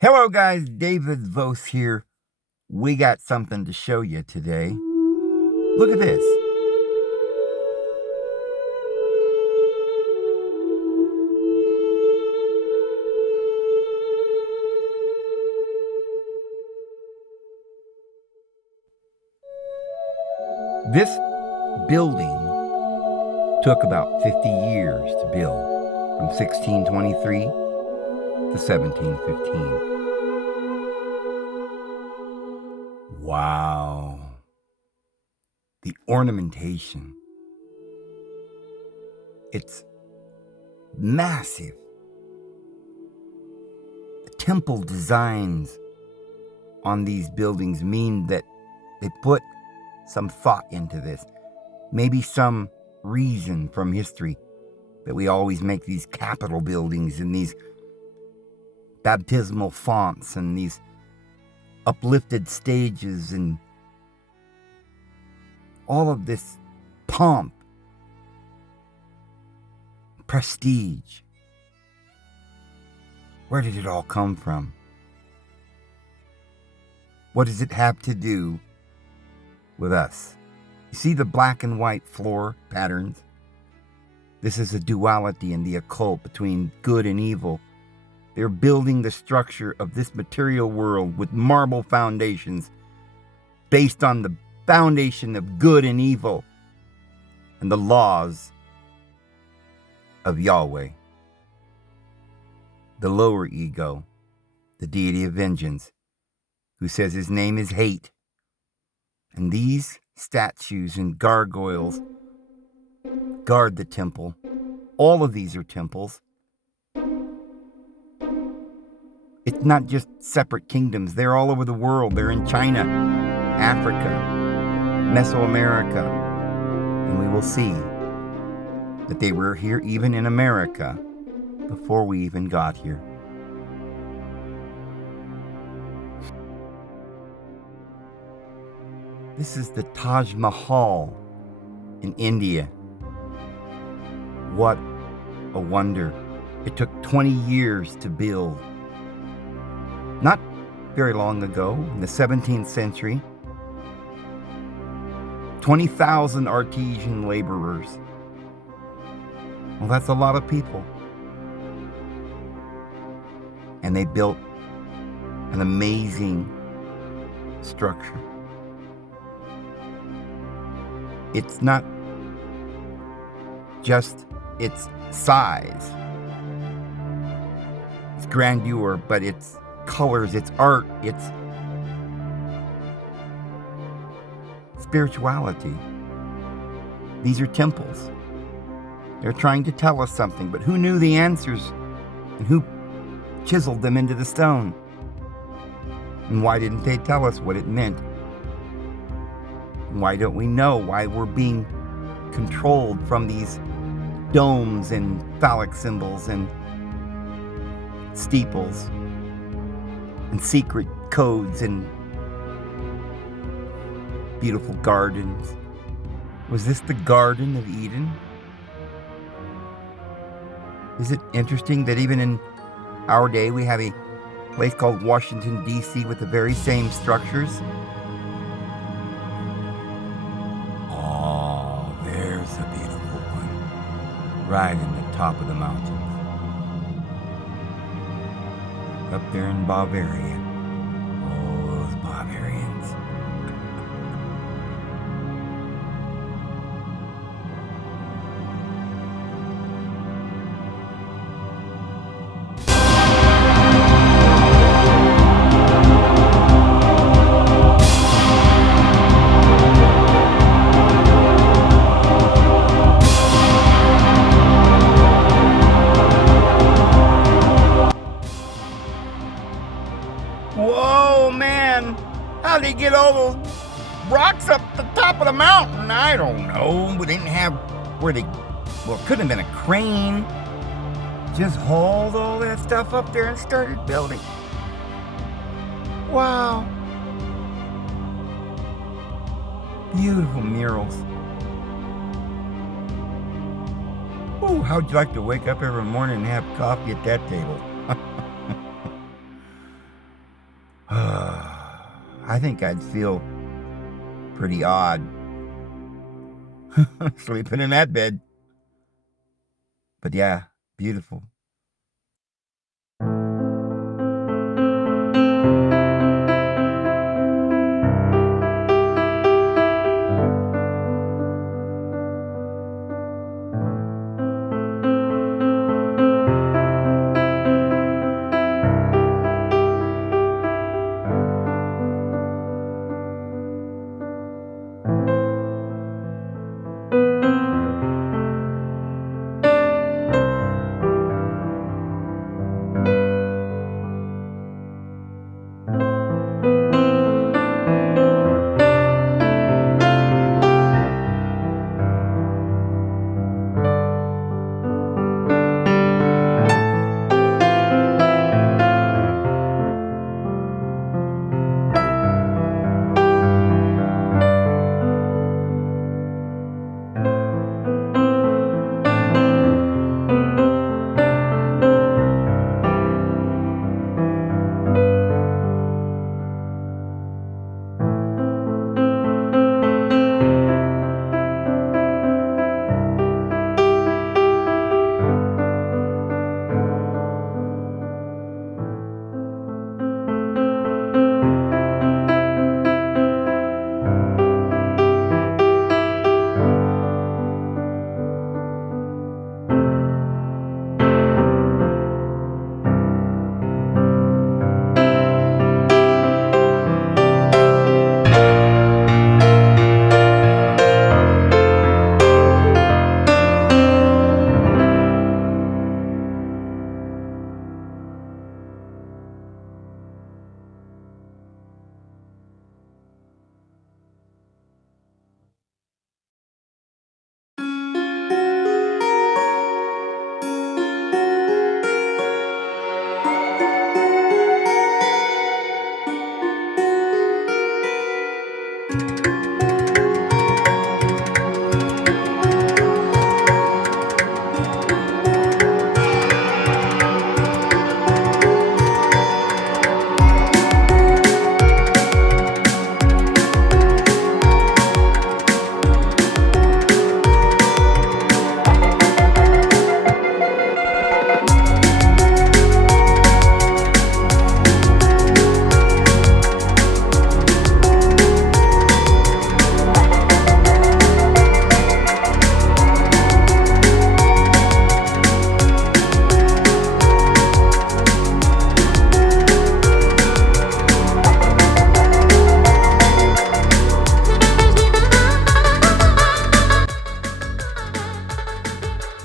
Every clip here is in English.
Hello guys, David Vose here. We got something to show you today. Look at this. This building took about 50 years to build, from 1623 to 1715. Wow. The ornamentation. It's massive. The temple designs on these buildings mean that they put some thought into this. Maybe some reason from history that we always make these Capitol buildings and these baptismal fonts and these uplifted stages and all of this pomp, prestige. Where did it all come from? What does it have to do with us? You see the black and white floor patterns? This is a duality in the occult between good and evil. They're building the structure of this material world with marble foundations based on the foundation of good and evil and the laws of Yahweh. The lower ego, the deity of vengeance, who says his name is hate. And these statues and gargoyles guard the temple. All of these are temples. It's not just separate kingdoms. They're all over the world. They're in China, Africa, Mesoamerica. And we will see that they were here even in America before we even got here. This is the Taj Mahal in India. What a wonder. It took 20 years to build. Not very long ago, in the 17th century, 20,000 artisan laborers. Well, that's a lot of people. And they built an amazing structure. It's not just its size, its grandeur, but its colors, its art, its spirituality. These are temples. They're trying to tell us something, but who knew the answers and who chiseled them into the stone? And why didn't they tell us what it meant? Why don't we know why we're being controlled from these domes and phallic symbols and steeples and secret codes and beautiful gardens? Was this the Garden of Eden? Is it interesting that even in our day we have a place called Washington, D.C. with the very same structures? Oh, there's a beautiful one, right in the top of the mountains. Up there in Bavaria. Oh, those Bavarians. Whoa, man. How'd they get all those rocks up the top of the mountain? I don't know. We didn't have where they... Well, it couldn't have been a crane. Just hauled all that stuff up there and started building. Wow. Beautiful murals. Ooh, how'd you like to wake up every morning and have coffee at that table? I think I'd feel pretty odd sleeping in that bed. But yeah, beautiful.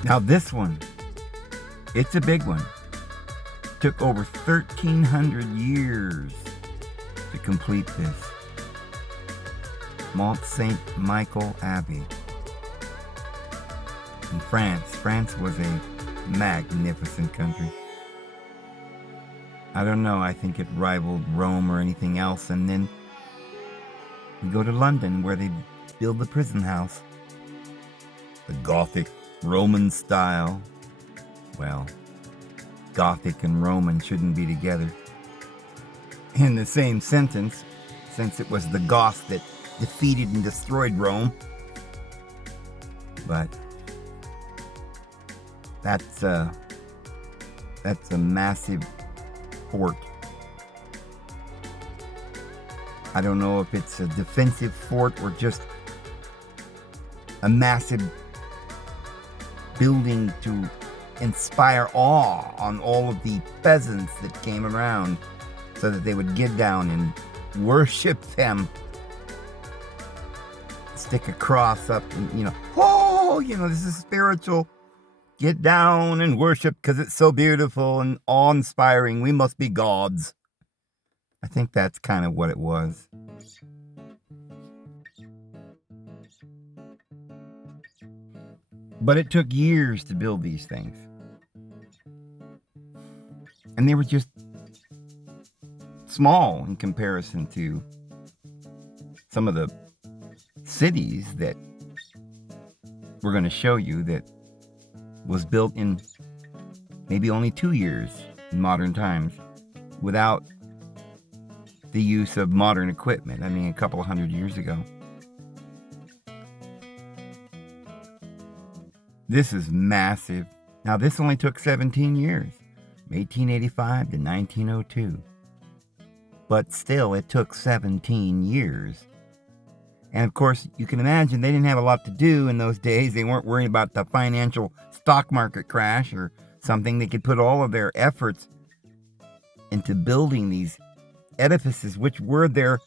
Now this one, it's a big one. Took over 1,300 years to complete this. Mont Saint Michael Abbey in France. France was a magnificent country. I don't know, I think it rivaled Rome or anything else. And then we go to London where they build the prison house. The Gothic Roman style. Well, Gothic and Roman shouldn't be together in the same sentence, since it was the Goths that defeated and destroyed Rome. But that's a massive fort. I don't know if it's a defensive fort or just a massive building to inspire awe on all of the peasants that came around so that they would get down and worship them. Stick a cross up and, this is spiritual. Get down and worship because it's so beautiful and awe-inspiring. We must be gods. I think that's kind of what it was. But it took years to build these things. And they were just small in comparison to some of the cities that we're going to show you that was built in maybe only 2 years in modern times without the use of modern equipment. I mean, a couple of hundred years ago. This is massive. Now, this only took 17 years, from 1885 to 1902. But still, it took 17 years. And of course, you can imagine they didn't have a lot to do in those days. They weren't worried about the financial stock market crash or something. They could put all of their efforts into building these edifices, which were their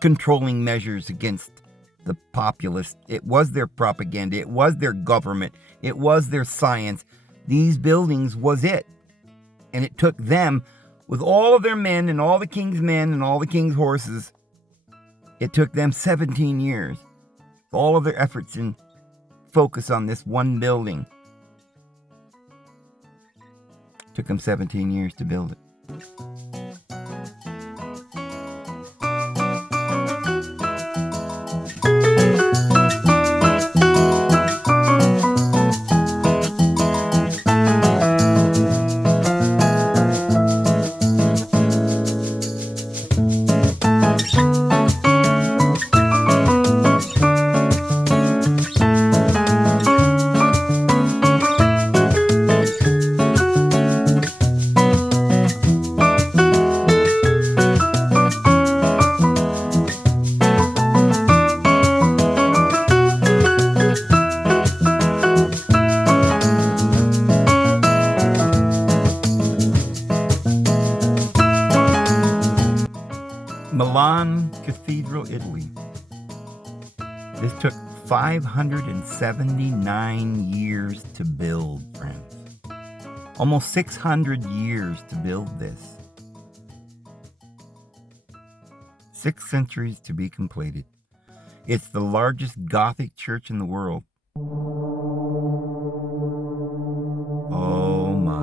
controlling measures against the populace. It was their propaganda. It was their government. It was their science. These buildings was it. And it took them, with all of their men and all the king's men and all the king's horses, it took them 17 years. All of their efforts and focus on this one building. It took them 17 years to build it. Milan Cathedral, Italy. This took 579 years to build, friends. Almost 600 years to build this. 6 centuries to be completed. It's the largest Gothic church in the world. Oh my.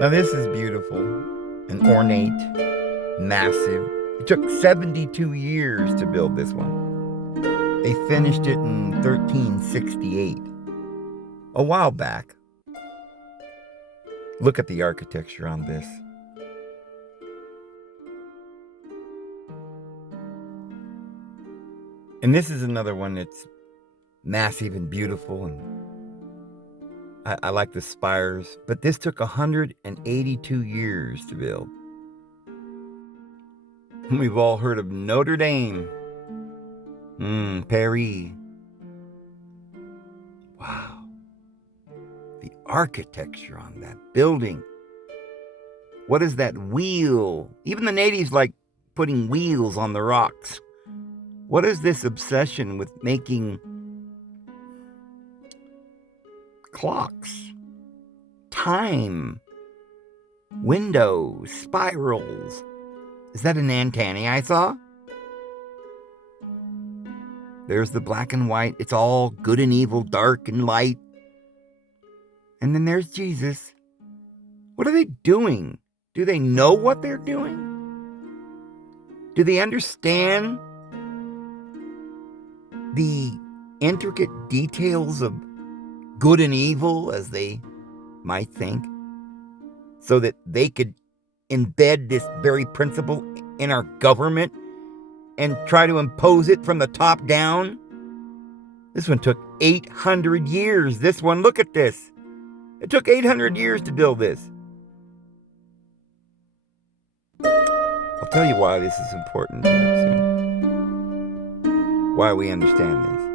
Now this is beautiful and ornate, massive. It took 72 years to build this one. They finished it in 1368, a while back. Look at the architecture on this. And this is another one that's massive and beautiful, and I like the spires, but this took 182 years to build. We've all heard of Notre Dame. Paris. Wow. The architecture on that building. What is that wheel? Even the natives like putting wheels on the rocks. What is this obsession with making clocks, time, windows, spirals? Is that an antennae I saw? There's the black and white. It's all good and evil, dark and light. And then there's Jesus. What are they doing? Do they know what they're doing? Do they understand the intricate details of good and evil, as they might think, so that they could embed this very principle in our government and try to impose it from the top down? This one took 800 years. This one, look at this. It took 800 years to build this. I'll tell you why this is important here soon. Why we understand this.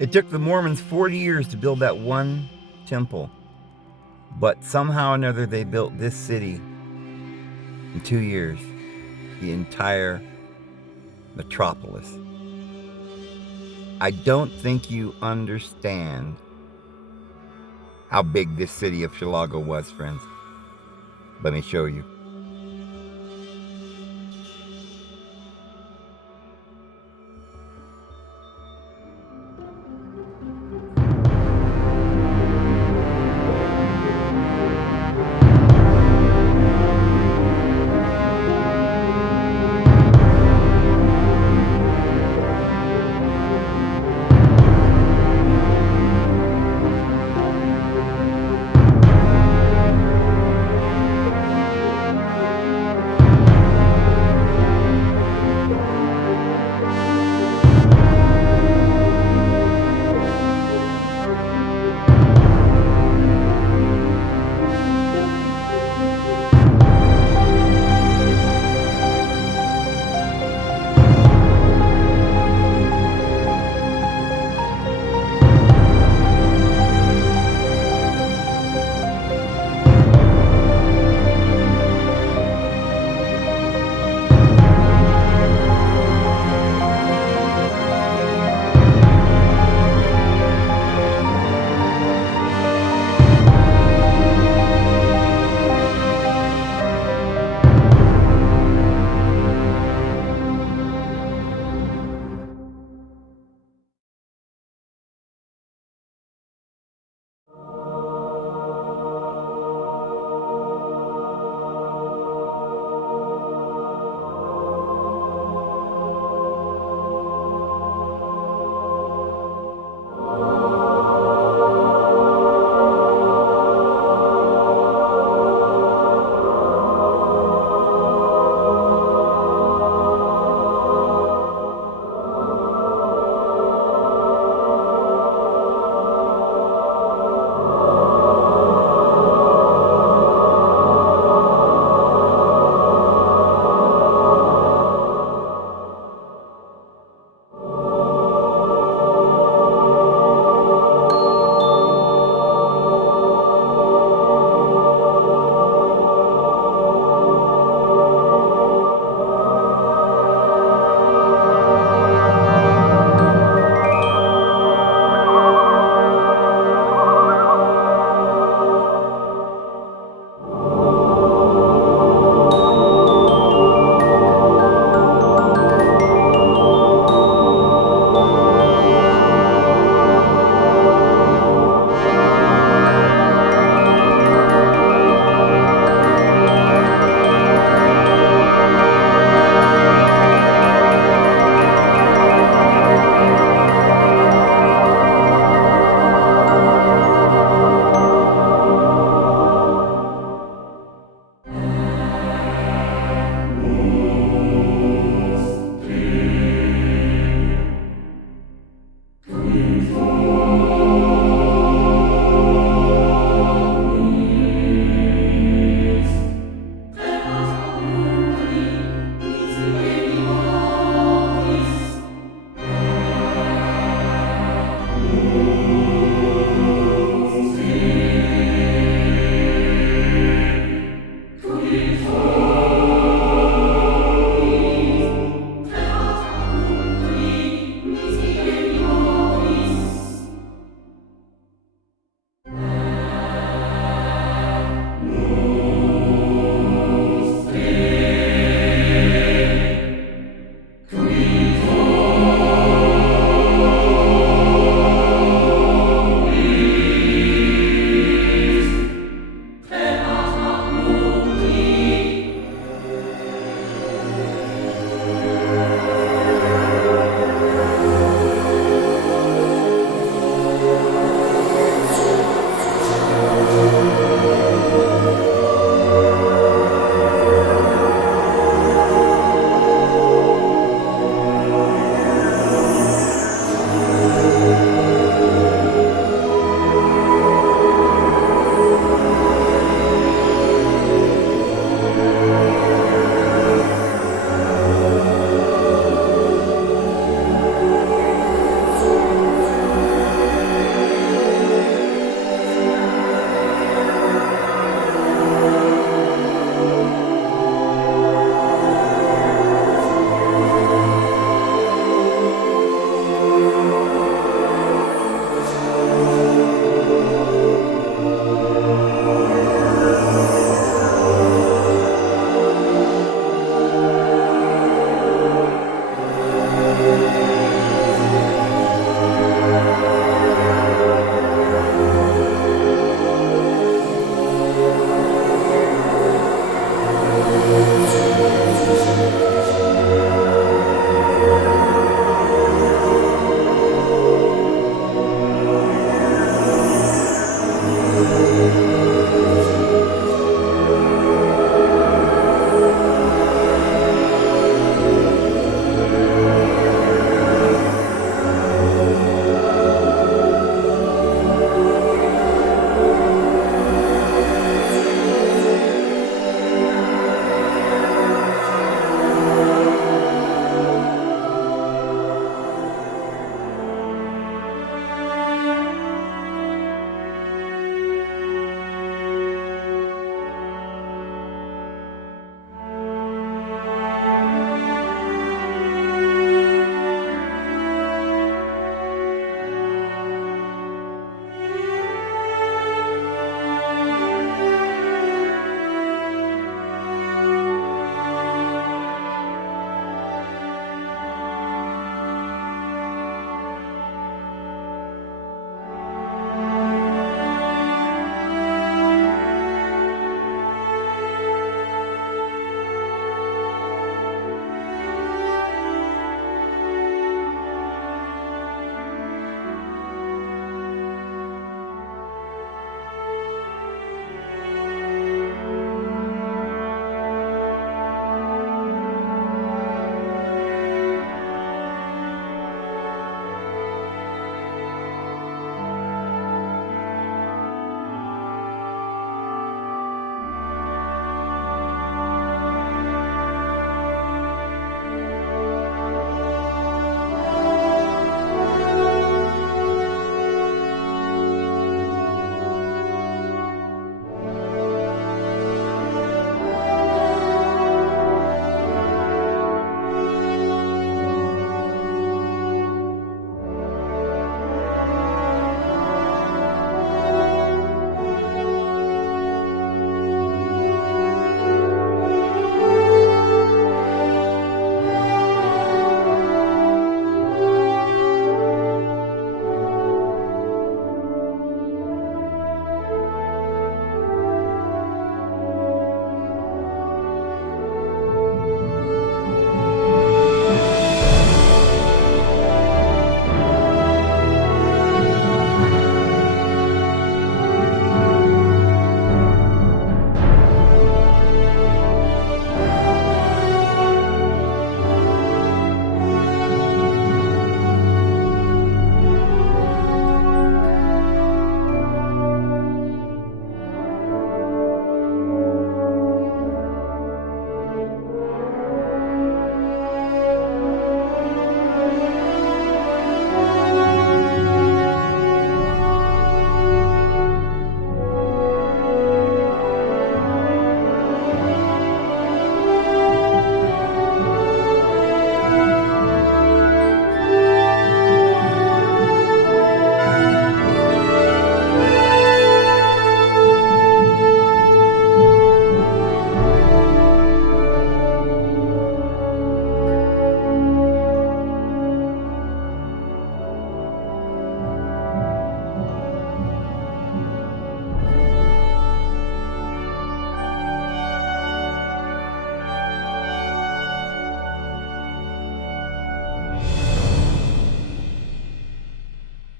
It took the Mormons 40 years to build that one temple. But somehow or another, they built this city in 2 years. The entire metropolis. I don't think you understand how big this city of Chilago was, friends. Let me show you.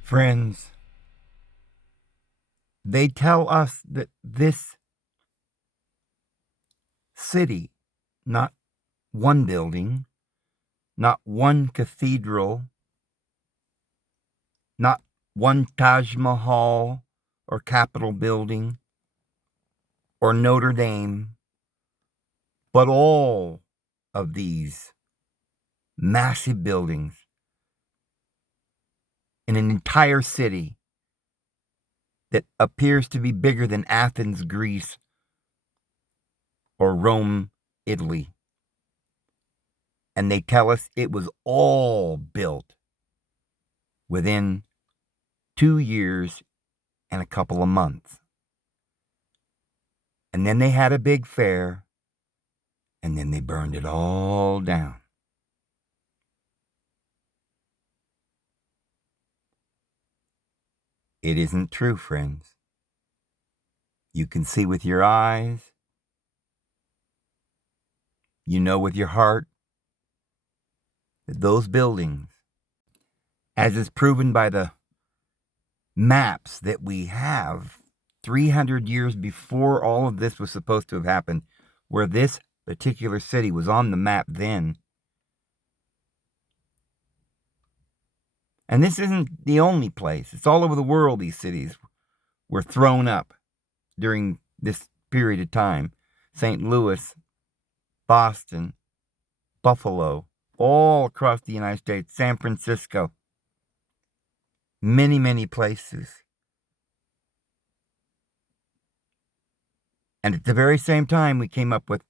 Friends, they tell us that this city, not one building, not one cathedral, not one Taj Mahal or Capitol building or Notre Dame, but all of these massive buildings in an entire city that appears to be bigger than Athens, Greece, or Rome, Italy. And they tell us it was all built within 2 years and a couple of months. And then they had a big fair, and then they burned it all down. It isn't true, friends. You can see with your eyes. You know with your heart that those buildings, as is proven by the maps that we have 300 years before all of this was supposed to have happened, where this particular city was on the map then. And this isn't the only place. It's all over the world these cities were thrown up during this period of time. St. Louis, Boston, Buffalo, all across the United States, San Francisco, many, many places. And at the very same time, we came up with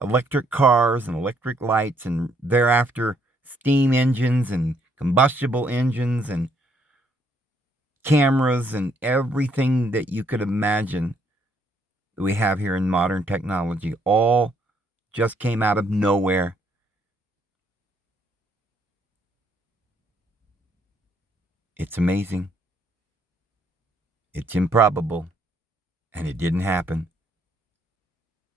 electric cars and electric lights, and thereafter steam engines and combustible engines and cameras and everything that you could imagine that we have here in modern technology, all just came out of nowhere. It's amazing. It's improbable. And it didn't happen.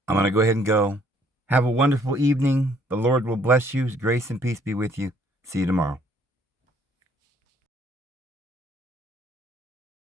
I'm going to go ahead and go. Have a wonderful evening. The Lord will bless you. His grace and peace be with you. See you tomorrow.